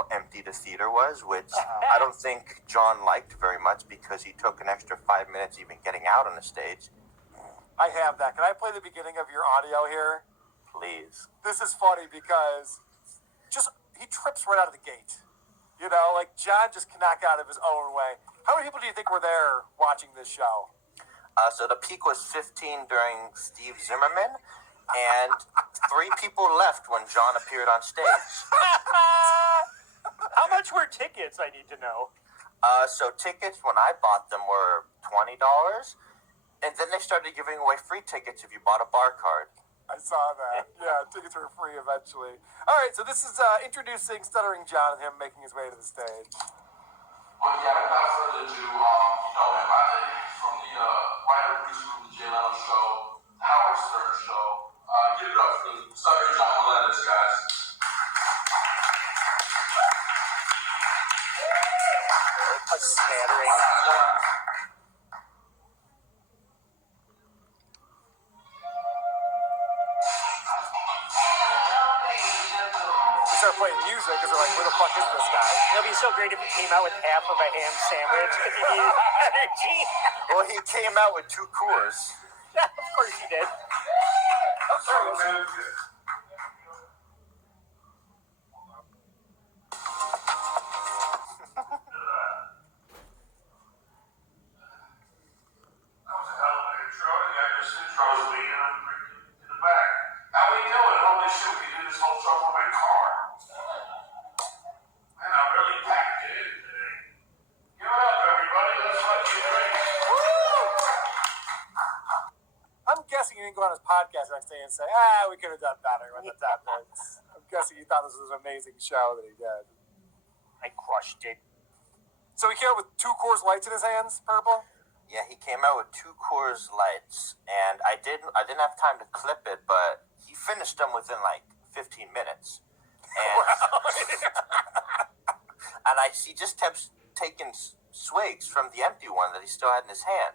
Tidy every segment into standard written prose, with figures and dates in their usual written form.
how empty the theater was, which I don't think John liked very much because he took an extra 5 minutes even getting out on the stage. I have that. Can I play the beginning of your audio here? Please. This is funny because he trips right out of the gate. You know, like John just cannot get out of his own way. How many people do you think were there watching this show? So the peak was 15 during Steve Zimmerman, and 3 people left when John appeared on stage. How much were tickets, I need to know? So tickets, when I bought them, were $20, and then they started giving away free tickets if you bought a bar card. I saw that. Yeah, tickets were free eventually. All right, so this is introducing Stuttering John and him making his way to the stage. Well, yeah, without further ado, from the writer producer of the Jay Leno Show, the Howard Stern Show, give it up for Stuttering John Melendez, guys. A smattering. Start playing music because they're like, where the fuck is this guy? It'll be so great if he came out with half of a ham sandwich because he needed energy. Well, he came out with 2 Coors. Yeah, of course he did. He didn't go on his podcast next day and say, we could have done better with the 10 minutes. I'm guessing he thought this was an amazing show that he did. I crushed it. So he came out with 2 Coors Lights in his hands, purple? Yeah, he came out with 2 Coors Lights, and I didn't have time to clip it, but he finished them within like 15 minutes. And and he just kept taking swigs from the empty one that he still had in his hand.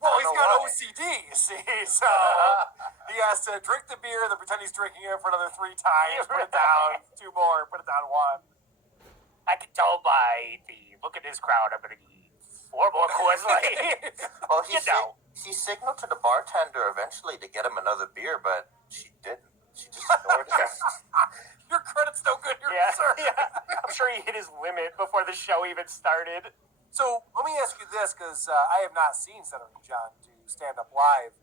Well, he's got OCD, you see, so he has to drink the beer, then pretend he's drinking it for another 3 times, put it down, 2 more, put it down 1. I can tell by the look at this crowd, I'm going to need 4 more Coors Light. Well, he signaled to the bartender eventually to get him another beer, but she didn't. She just ignored him. Your credit's no good here, sir. Yeah. I'm sure he hit his limit before the show even started. So let me ask you this, because I have not seen Stuttering John do stand-up live.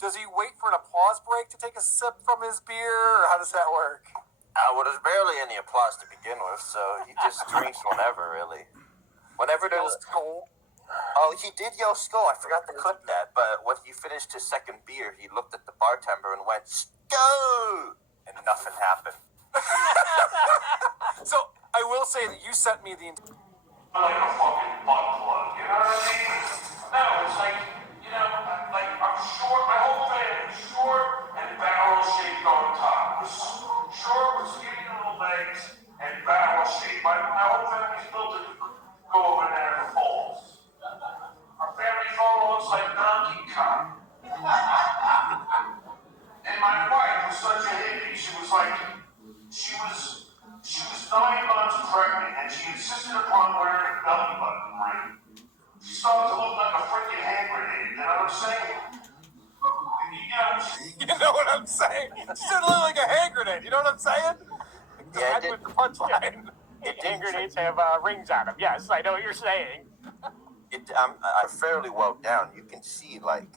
Does he wait for an applause break to take a sip from his beer, or how does that work? Well, there's barely any applause to begin with, so he just drinks whenever, really. Whenever there's... Oh, he did yell skull. I forgot to clip that. But when he finished his second beer, he looked at the bartender and went, "Skull!" And nothing happened. So I will say that you sent me the... Like a fucking butt plug, you know what I mean? No, it's like, I'm short, my whole thing is short and barrel-shaped on top. Short with skinny little legs and barrel-shaped. My whole family's built to go over there for balls. Our family photo looks like Donkey Kong. And my wife was such a hippie, she was 9 months pregnant, and she insisted upon wearing a belly button ring. She started to look like a freaking hand grenade, you know what I'm saying? You know what I'm saying? She started to look like a hand grenade, you know what I'm saying? Yeah, with the punchline. Hand grenades have rings on them. Yes, I know what you're saying. I'm fairly well down. You can see, like,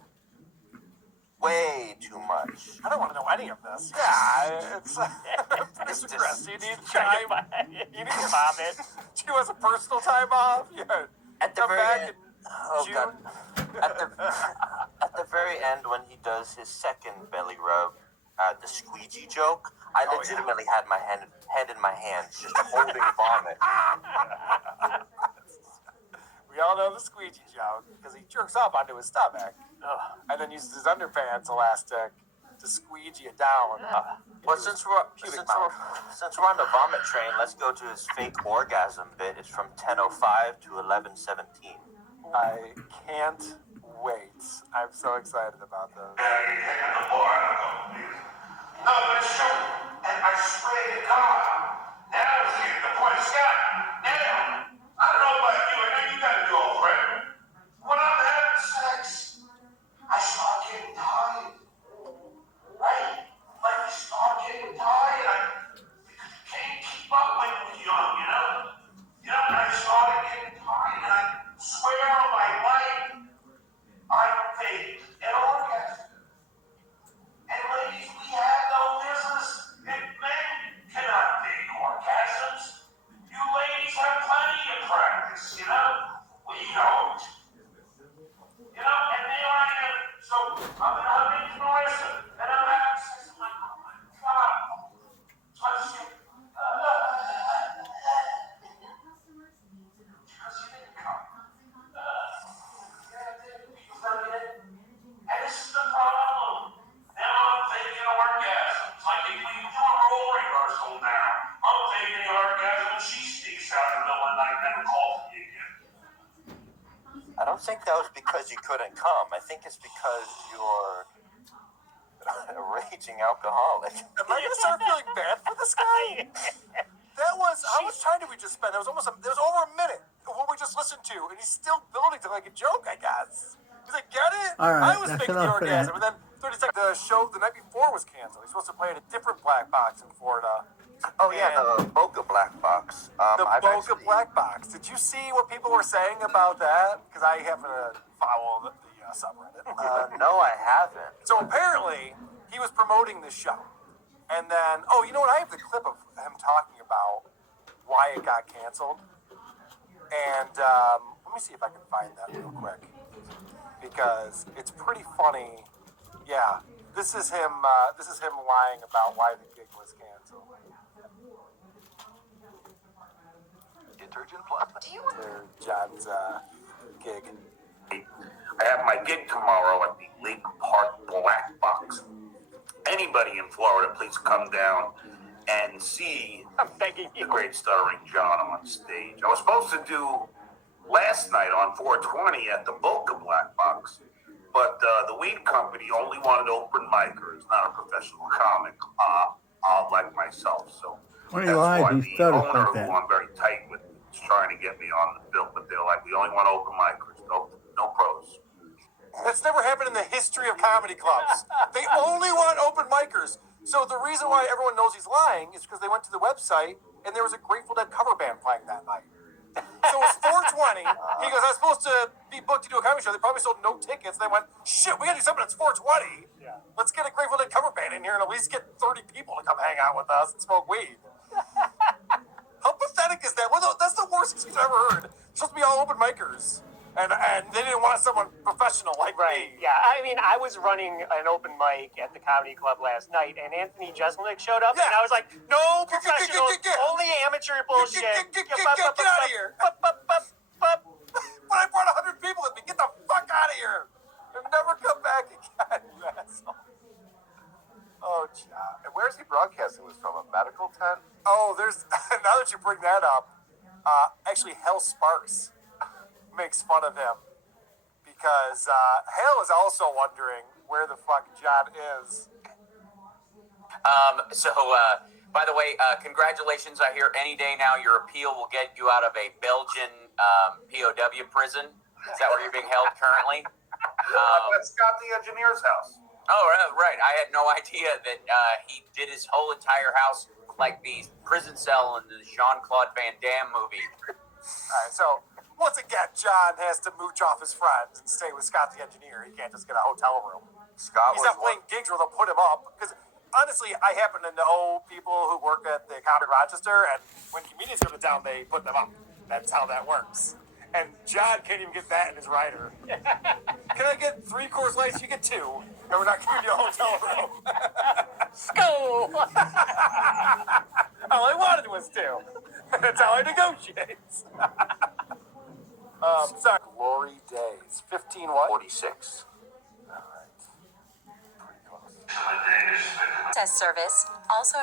way too much. I don't want to know any of this. Yeah, it's aggressive. You need time. You need to vomit. She wants a personal time off. Yeah. At the Come very back end, in June. At the very end, when he does his second belly rub, the squeegee joke, I legitimately had my hand in my hands, just holding vomit. We all know the squeegee joke because he jerks off onto his stomach and then uses his underpants elastic to squeegee it down. Well, since we're on the vomit train, let's go to his fake orgasm bit. It's from 10:05 to 11:17. I can't wait. I'm so excited about this. No, but it's true. And I swear to God, now I don't think that was because you couldn't come. I think it's because you're a raging alcoholic. Am I gonna start feeling bad for this guy? That was how much time did we just spend? There was over a minute of what we just listened to, and he's still building to like a joke, I guess. He's like, get it? All right, I was that's faking the enough for orgasm, that. and then 30 seconds. The show the night before was canceled. He's supposed to play at a different black box in Florida. Oh yeah, the Boca Black Box. The Boca Black Box. Did you see what people were saying about that? Because I happen to follow the subreddit. No, I haven't. So apparently, he was promoting this show. And then, oh, you know what? I have the clip of him talking about why it got canceled. And let me see if I can find that real quick. Because it's pretty funny. Yeah, this is him lying about why the gig was canceled. Detergent Plus. There's John's gig. I have my gig tomorrow at the Lake Park Black Box. Anybody in Florida, please come down and see I'm begging the you. great stuttering John on stage. I was supposed to do last night on 420 at the Boca Black Box, but the weed company only wanted open micers, not a professional comic, like myself. So When he that's lies, why he the stutters owner, like that. who I'm very tight with, is trying to get me on the bill, but they're like, we only want open micers, no pros. That's never happened in the history of comedy clubs. They only want open micers. So the reason why everyone knows he's lying is because they went to the website and there was a Grateful Dead cover band playing that night. So it was 420. He goes, I was supposed to be booked to do a comedy show. They probably sold no tickets. They went, shit, we gotta do something. It's 420. Yeah. Let's get a Grateful Dead cover band in here and at least get 30 people to come hang out with us and smoke weed. How pathetic is that? Well, no, that's the worst excuse I've ever heard. It's supposed to be all open micers. And they didn't want someone professional like Right. me. Yeah. I mean, I was running an open mic at the comedy club last night, and Anthony Jeselnik showed up, and Yeah. I was like, "No Get professionals, only amateur bullshit. Get out of here. When I brought 100 people with me, get the fuck out of here. And never come back again, you asshole. Oh, John. And where's he broadcasting this from? A medical tent? Oh, there's, now that you bring that up, actually, Hell Sparks makes fun of him because Hale is also wondering where the fuck John is. By the way, congratulations. I hear any day now your appeal will get you out of a Belgian POW prison. Is that where you're being held currently? At Scott the Engineer's house. Oh, right. I had no idea that he did his whole entire house like the prison cell in the Jean-Claude Van Damme movie. All right, so once again, John has to mooch off his friends and stay with Scott the engineer. He can't just get a hotel room. Scott He's not playing gigs where they'll put him up. Because honestly, I happen to know people who work at the Comedy Rochester, and when comedians go to town, they put them up. That's how that works. And John can't even get that in his rider. Can I get 3 Coors Lights? You get 2. And we're not giving you a hotel room. Go. All I wanted was 2. That's how I negotiate. Sorry. Glory days. 15 what? 46. All right. Pretty close. The days that Access service, also